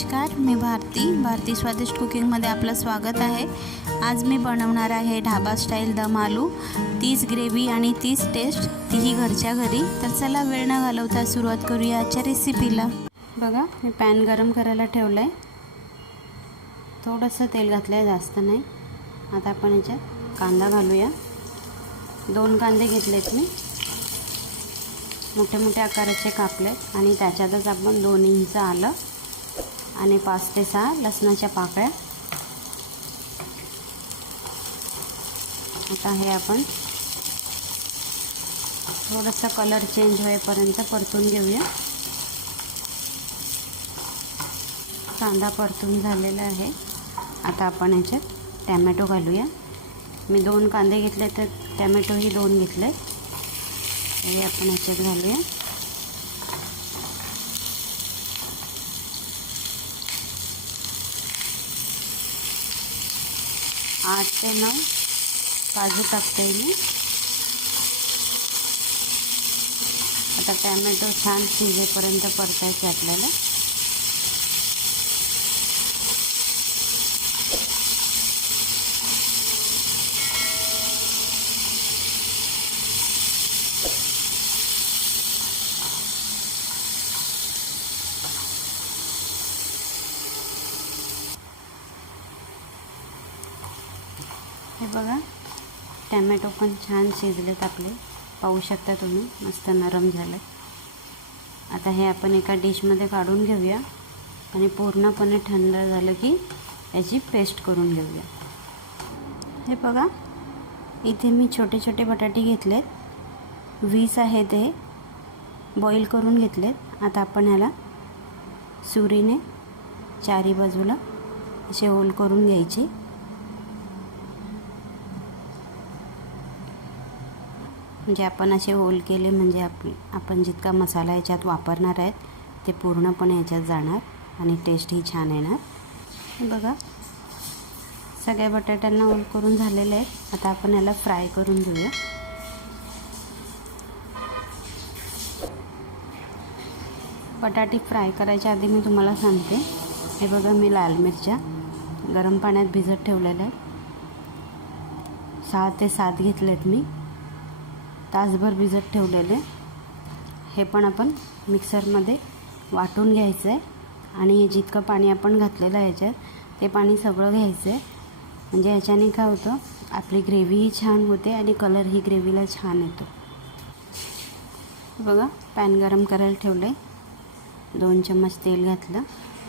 नमस्कार, मी भारती स्वादिष्ट कुकिंगमध्ये आपलं स्वागत आहे। आज मी बनवणार आहे ढाबा स्टाईल दम आलू। तीच ग्रेव्ही आणि तीच टेस्ट, तीही घरच्या घरी। तर चला वेळ न घालवता सुरुवात करूया आजच्या रेसिपीला। बघा, मी पॅन गरम करायला ठेवलं आहे। थोडंसं तेल घातलं आहे, जास्त नाही। आता आपण याच्यात कांदा घालूया। 2 कांदे घेतलेत मी, मोठे मोठे आकाराचे कापलेत आणि त्याच्यातच आपण 2 इंच आलं आणि 5 ते 6 लसणाच्या पाकळ्या। आता हे आपण थोडासा कलर चेंज होईपर्यंत परतून घेऊया। कांदा परतून झालेला आहे। आता आपण याच्यात टॅमॅटो घालूया। मी 2 कांदे घेतले तर टॅमॅटोही 2 घेतले। हे आपण याच्यात घालूया। 8 ते 9 काजू टाकते मी। आता टॅमॅटो छान शिजेपर्यंत परतायचे आपल्याला। हे बघा, टॅमॅटो पण छान शिजलेत आपले, पाहू शकता तुम्ही, मस्त नरम झाले। आता हे आपण एका डिशमध्ये काढून घेऊया आणि पूर्णपणे थंड झालं की याची पेस्ट करून घेऊया। हे बघा, इथे मी छोटे छोटे बटाटे घेतलेत, 20 आहे ते बॉईल करून घेतलेत। आता आपण ह्याला सुरीने चारी बाजूला असे होल करून घ्यायची। म्हणजे आपण असे होल केले म्हणजे आपण जितका मसाला याच्यात वापरणार आहेत ते पूर्णपणे याच्यात जाणार आणि टेस्टही छान येणार। हे बघा, सगळ्या बटाट्यांना होल करून झालेले आहे। आता आपण याला फ्राय करून घेऊया। बटाटे फ्राय करायच्या आधी मी तुम्हाला सांगते, हे बघा, मी लाल मिरच्या गरम पाण्यात भिजत ठेवलेल्या आहेत। 6 ते 7 घेतलेत मी, तासभर भिजत ठेवलेले। हे पण आपण मिक्सरमध्ये वाटून घ्यायचं आहे आणि हे जितकं पाणी आपण घातलेलं आहे याच्यात ते पाणी सगळं घ्यायचं आहे। म्हणजे याच्याने काय होतं, आपली ग्रेव्हीही छान होते आणि कलरही ग्रेव्हीला छान येतो। बघा, पॅन गरम करायला ठेवलं आहे, 2 चम्मच तेल घातलं।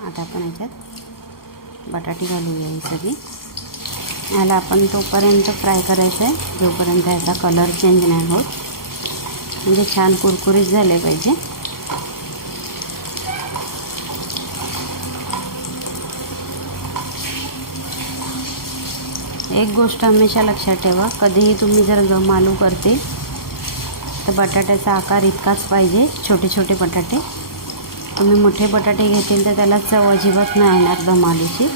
आता आपण याच्यात बटाटे घालूया ही सगळी। याला आपण तोपर्यंत फ्राय करायचं आहे जोपर्यंत याचा कलर चेंज नाही होत, म्हणजे छान कुरकुरीत झाले पाहिजे। एक गोष्ट हमेशा लक्षात ठेवा, कधीही तुम्ही जर दम आलू करते तर बटाट्याचा आकार इतकाच पाहिजे, छोटे छोटे बटाटे। तुम्ही मोठे बटाटे घेतील तर त्याला चव अजिबात नाही येणार दम आलूची।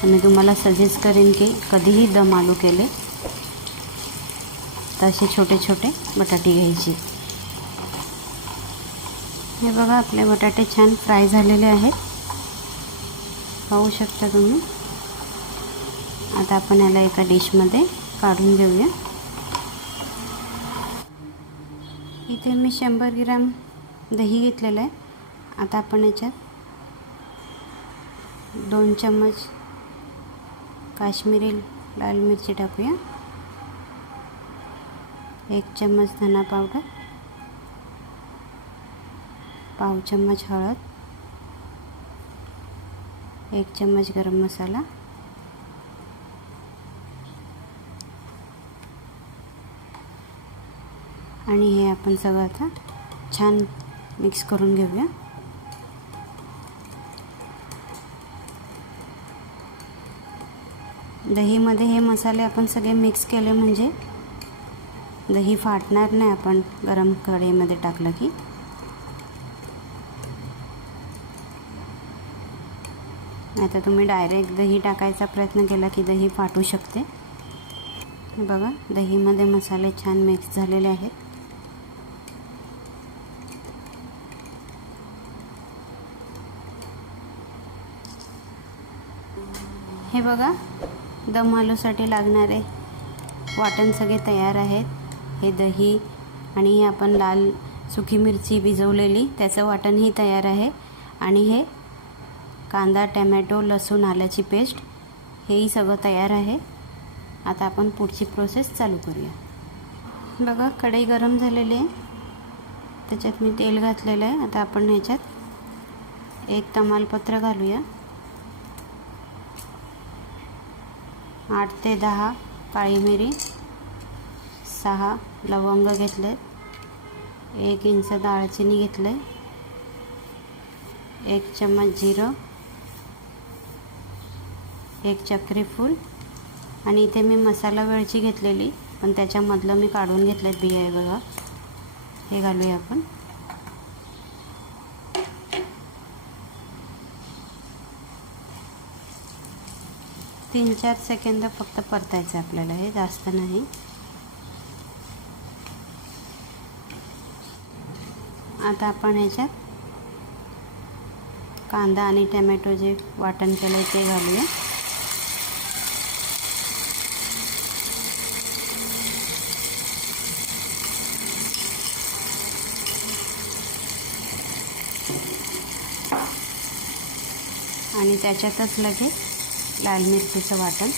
तर मी तुम्हाला सजेस्ट करेन की कधीही दम आलू केले तर असे छोटे छोटे बटाटे घ्यायचे। हे बघा, आपले बटाटे छान फ्राय झालेले आहेत, पाहू शकता तुम्ही। आता आपण याला एका डिशमध्ये काढून घेऊया। इथे मी 100 ग्रॅम दही घेतलेलं आहे। आता आपण याच्यात 2 चम्मच काश्मीरी लाल मिरची टाकूया, 1 चम्मच धना पावडर, पाव चम्मच हळद, 1 चम्मच गरम मसाला आणि हे आपण सगळं आता छान मिक्स करून घेऊया। दहीमध्ये हे मसाले आपण सगळे मिक्स केले म्हणजे दही फाटणार नाही आपण गरम कढईमध्ये टाकलं की। आता तुम्ही डायरेक्ट दही टाकायचा प्रयत्न केला की दही फाटू शकते। बघा, दहीमध्ये मसाले छान मिक्स झालेले आहेत। बघा, दम आलूसाठी लागणारे वाटण सगळे तयार आहेत. हे दही आणि हे आपण लाल सुकी मिरची भिजवलेली त्याचं वाटणही तयार आहे. आणि हे कांदा, टमॅटो, लसूण, आल्याची पेस्ट हेही सगळं तयार आहे. आता आपण पुढची प्रोसेस चालू करूया. बघा, कढई गरम झालेली आहे. त्याच्यात मी तेल घातलेलं आहे. आता आपण ह्याच्यात एक तमालपत्र घालूया. 8 ते 10 काळी मिरी, 6 लवंग घेतले, 1 इंच दालचिनी घेतले, 1 चम्मच जिरं, 1 चक्री फूल आणि इथे मी मसाला वेलची घेतलेली, पण त्याच्यामधलं मी काढून घेतलेत बिया आहे बघा. हे घालूया आपण. तीन 4 सेकंद फक्त परतायचं आपल्याला, हे जास्त नाही. आता आपण ह्याच्यात कांदा आणि टमॅटो जे वाटण केलं ते घालूया. आणि त्याच्यातच लगेच लाल मिरचीचं वाटण.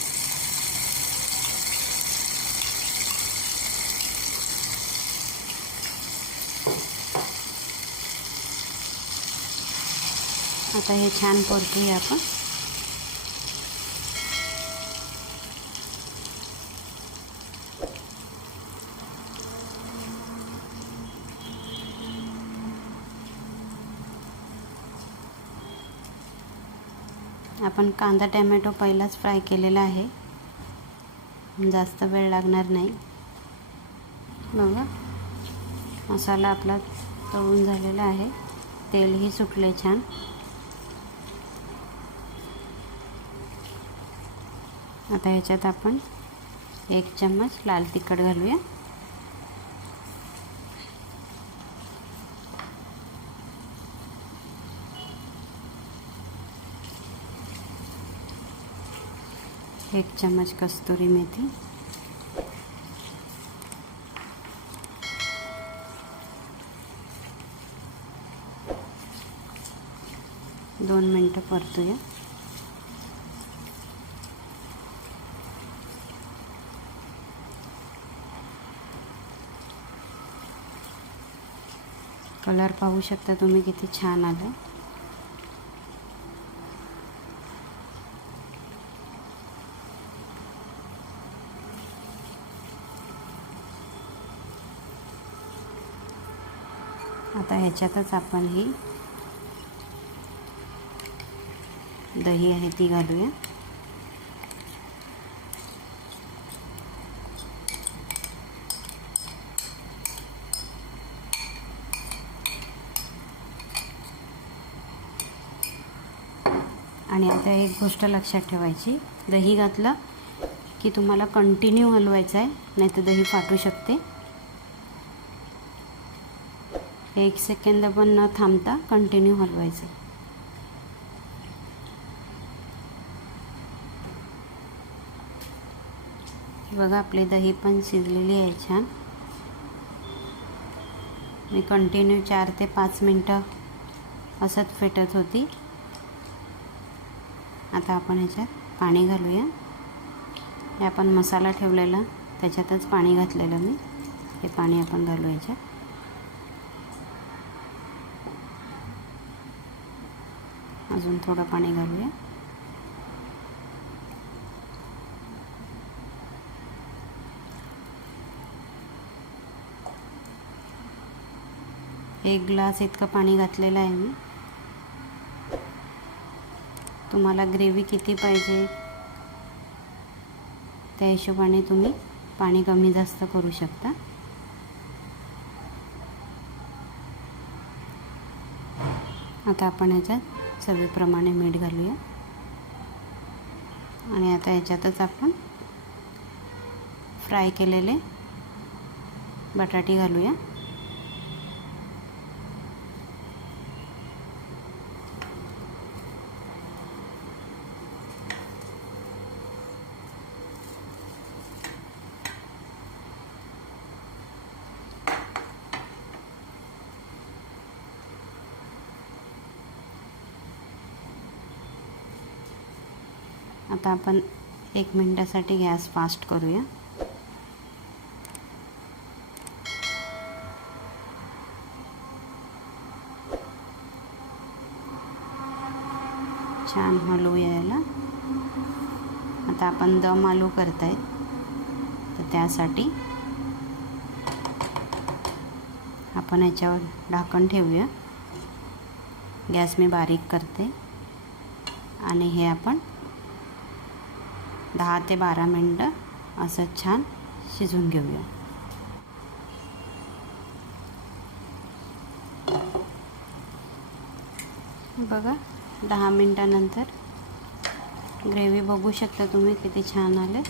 आता हे छान परतूया आपण. आपण कांदा टमॅटो पहिलाच फ्राय केलेला आहे, जास्त वेळ लागणार नाही. बघा, मसाला आपला तळून झालेला आहे, तेलही सुटले छान. आता ह्याच्यात आपण 1 चम्मच लाल तिखट घालूया. एक चम्मच कस्तुरी मेथी, 2 मिनटं परतूया. कलर पाहू शकता तुम्ही किती छान आला. आता ह्याच्यातच आपण ही दही आहे ती घालूया. आणि आता एक गोष्ट लक्षात ठेवायची, दही घातलं की तुम्हाला कंटिन्यू हलवायचं आहे, नाहीतर दही फाटू शकते. 1 सेकंद पण न थांबता कंटिन्यू हलवायचं. बघा, आपली दही पण शिजलेली आहे छान. मी कंटिन्यू 4 ते 5 मिनटं असंच फेटत होती. आता आपण ह्याच्यात पाणी घालूया. हे आपण मसाला ठेवलेला त्याच्यातच पाणी घातलेलं मी, हे पाणी आपण घालू ह्याच्यात. अजून थोडं पाणी घालूया. एक ग्लास इतकं पाणी घातलेलं आहे मी. तुम्हाला ग्रेव्ही किती पाहिजे त्या हिशोबाने तुम्ही पाणी कमी जास्त करू शकता. आता आपण ह्याच्यात चवीप्रमाणे मीठ घालूया. आणि आता ह्याच्यातच आपण फ्राय केलेले बटाटे घालूया. आता आपण 1 मिनिटासाठी गॅस फास्ट करूया. छान हलवूया याला. आता आपण दम आलू करतायत, तर त्यासाठी आपण याच्यावर ढाकण ठेवूया. गॅस मी बारीक करते आणि हे आपण 10 ते 12 मिनटं असं छान शिजवून घेऊया. बघा 10 मिनटानंतर ग्रेव्ही बघू शकता तुम्ही किती छान आले.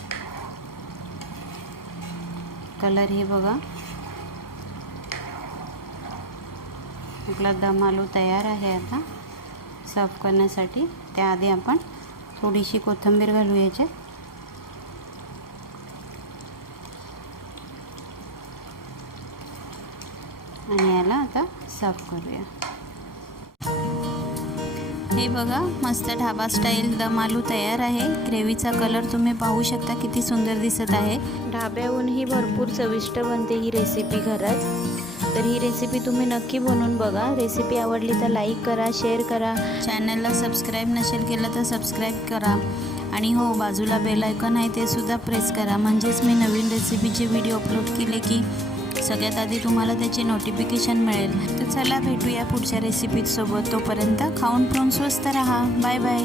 कलर हे बघा. आपला दम आलू तयार आहे. आता सर्व करण्यासाठी त्याआधी आपण थोडीशी कोथिंबीर घालू याच्यात. आणि याला आता सर्व करूया. हे बघा मस्त ढाबा स्टाईल दम आलू तयार आहे. ग्रेव्हीचा कलर तुम्ही पाहू शकता किती सुंदर दिसत आहे. ढाब्याहूनही भरपूर चविष्ट बनते ही रेसिपी घरात. तर ही रेसिपी तुम्ही नक्की बनवून बघा. रेसिपी आवडली तर लाईक करा, शेअर करा. चॅनलला सबस्क्राईब नसेल केलं तर सबस्क्राईब करा. आणि हो, बाजूला बेल आयकॉन आहे ते सुद्धा प्रेस करा, म्हणजेच मी नवीन रेसिपीचे व्हिडिओ अपलोड केले की सगळ्यात आधी तुम्हाला त्याचे नोटिफिकेशन मिळेल. तर चला भेटूया पुढच्या रेसिपीसोबत. तोपर्यंत खाऊन पिऊन स्वस्त राहा. Bye bye.